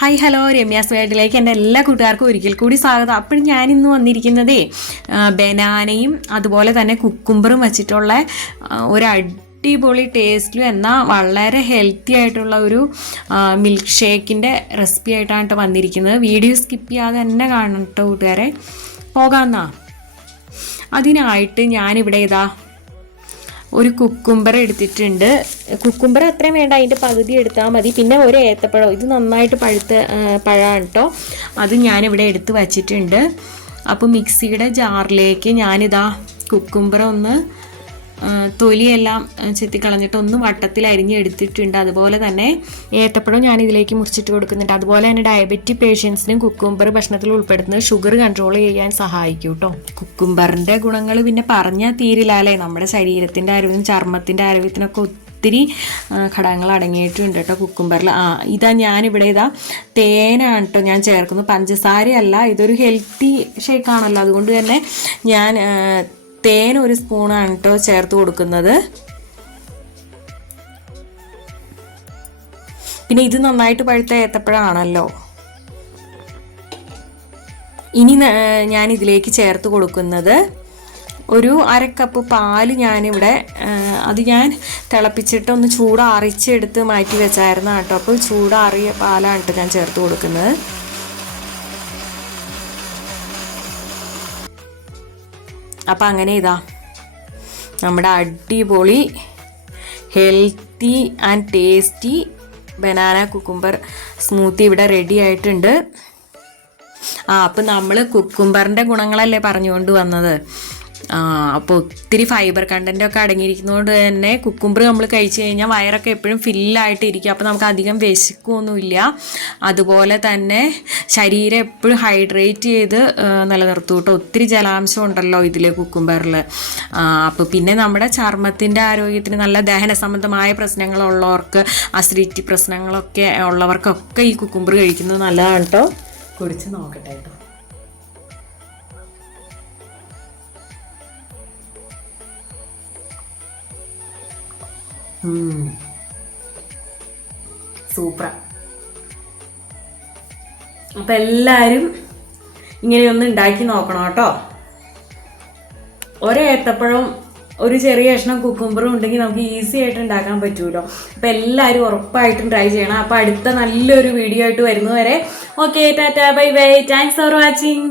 Hi hello Ramya's വേഡിലേക്ക് എൻ്റെ എല്ലാ കൂട്ടുകാർക്കും ഒരിക്കൽ കൂടി സ്വാഗതം. അപ്പോഴും ഞാനിന്ന് വന്നിരിക്കുന്നതേ ബനാനയും അതുപോലെ തന്നെ കുക്കുംബറും വെച്ചിട്ടുള്ള ഒരു അടിപൊളി ടേസ്റ്റിലും എന്നാൽ വളരെ ഹെൽത്തി ആയിട്ടുള്ള ഒരു മിൽക്ക് ഷേക്കിൻ്റെ റെസിപ്പി ആയിട്ടാണ് വന്നിരിക്കുന്നത്. വീഡിയോ സ്കിപ്പ് ചെയ്യാതെ തന്നെ കാണണം കേട്ടോ കൂട്ടുകാരെ. പോകാമെന്നാ. അതിനായിട്ട് ഞാനിവിടെ ഒരു കുക്കുംബർ എടുത്തിട്ടുണ്ട്. കുക്കുംബർ അത്രയും വേണ്ട, അതിൻ്റെ പകുതി എടുത്താൽ മതി. പിന്നെ ഒരു ഏത്തപ്പഴം, ഇത് നന്നായിട്ട് പഴുത്ത പഴമാണ് കേട്ടോ, അത് ഞാനിവിടെ എടുത്ത് വച്ചിട്ടുണ്ട്. അപ്പോൾ മിക്സിയുടെ ജാറിലേക്ക് ഞാനിതാ കുക്കുംബർ ഒന്ന് തൊലിയെല്ലാം ചെത്തിക്കളഞ്ഞിട്ട് ഒന്ന് വട്ടത്തിൽ അരിഞ്ഞെടുത്തിട്ടുണ്ട്. അതുപോലെ തന്നെ ഏത്തപ്പഴം ഞാൻ ഇതിലേക്ക് മുറിച്ചിട്ട് കൊടുക്കുന്നുണ്ട്. അതുപോലെ തന്നെ ഡയബറ്റിക് പേഷ്യൻസിനും കുക്കുംബർ ഭക്ഷണത്തിൽ ഉൾപ്പെടുത്തുന്നത് ഷുഗർ കൺട്രോൾ ചെയ്യാൻ സഹായിക്കും കേട്ടോ. കുക്കുംബറിൻ്റെ ഗുണങ്ങൾ പിന്നെ പറഞ്ഞാൽ തീരില്ല അല്ലേ. നമ്മുടെ ശരീരത്തിൻ്റെ ആരോഗ്യം, ചർമ്മത്തിൻ്റെ ആരോഗ്യത്തിനൊക്കെ ഒത്തിരി ഘടകങ്ങൾ അടങ്ങിയിട്ടുണ്ട് കേട്ടോ കുക്കുംബറിൽ. ഞാനിവിടെ തേനാണ് കേട്ടോ ഞാൻ ചേർക്കുന്നത്, പഞ്ചസാരയല്ല. ഇതൊരു ഹെൽത്തി ഷേക്കാണല്ലോ, അതുകൊണ്ട് തന്നെ ഞാൻ തേൻ ഒരു സ്പൂണാണ് കേട്ടോ ചേർത്ത് കൊടുക്കുന്നത്. പിന്നെ ഇത് നന്നായിട്ട് പഴുത്ത ഏത്തപ്പഴമാണല്ലോ. ഇനി ഞാൻ ഇതിലേക്ക് ചേർത്ത് കൊടുക്കുന്നത് ഒരു 1/2 കപ്പ് പാല്. ഞാനിവിടെ അത് ഞാൻ തിളപ്പിച്ചിട്ട് ഒന്ന് ചൂടാറിച്ചെടുത്ത് മാറ്റി വെച്ചായിരുന്നു കേട്ടോ. അപ്പോൾ ചൂടാറിയ പാലാണ് കേട്ടോ ഞാൻ ചേർത്ത് കൊടുക്കുന്നത്. അപ്പം അങ്ങനെ നമ്മുടെ അടിപൊളി healthy and tasty banana cucumber smoothie ഇവിടെ റെഡി ആയിട്ടുണ്ട്. അപ്പം നമ്മൾ കുക്കുംബറിൻ്റെ ഗുണങ്ങളല്ലേ പറഞ്ഞുകൊണ്ട് വന്നത്. അപ്പോൾ ഒത്തിരി ഫൈബർ കണ്ടൻറ്റൊക്കെ അടങ്ങിയിരിക്കുന്നതുകൊണ്ട് തന്നെ കുക്കുംബർ നമ്മൾ കഴിച്ച് കഴിഞ്ഞാൽ വയറൊക്കെ എപ്പോഴും ഫില്ലായിട്ടിരിക്കും. അപ്പോൾ നമുക്ക് അധികം വിശക്കൊന്നുമില്ല. അതുപോലെ തന്നെ ശരീരം എപ്പോഴും ഹൈഡ്രേറ്റ് ചെയ്ത് നിലനിർത്തും കേട്ടോ. ഒത്തിരി ജലാംശം ഉണ്ടല്ലോ ഇതിൽ കുക്കുംബറിൽ. അപ്പോൾ പിന്നെ നമ്മുടെ ചർമ്മത്തിൻ്റെ ആരോഗ്യത്തിന്, നല്ല ദഹന സംബന്ധമായ പ്രശ്നങ്ങളുള്ളവർക്ക്, അസിഡിറ്റി പ്രശ്നങ്ങളൊക്കെ ഉള്ളവർക്കൊക്കെ ഈ കുക്കുംബർ കഴിക്കുന്നത് നല്ലതാണ് കേട്ടോ. കുടിച്ച് നോക്കട്ടെ കേട്ടോ. സൂപ്പർ. അപ്പം എല്ലാവരും ഇങ്ങനെയൊന്ന് ഉണ്ടാക്കി നോക്കണം കേട്ടോ. ഒരേത്തപ്പഴം, ഒരു ചെറിയ കഷ്ണം കുക്കുംബറും ഉണ്ടെങ്കിൽ നമുക്ക് ഈസി ആയിട്ട് ഉണ്ടാക്കാൻ പറ്റുമല്ലോ. അപ്പം എല്ലാവരും ഉറപ്പായിട്ടും ട്രൈ ചെയ്യണം. അപ്പം അടുത്ത നല്ലൊരു വീഡിയോ ആയിട്ട് വരുന്നതുവരെ okay, Tata, bye bye, thanks for watching.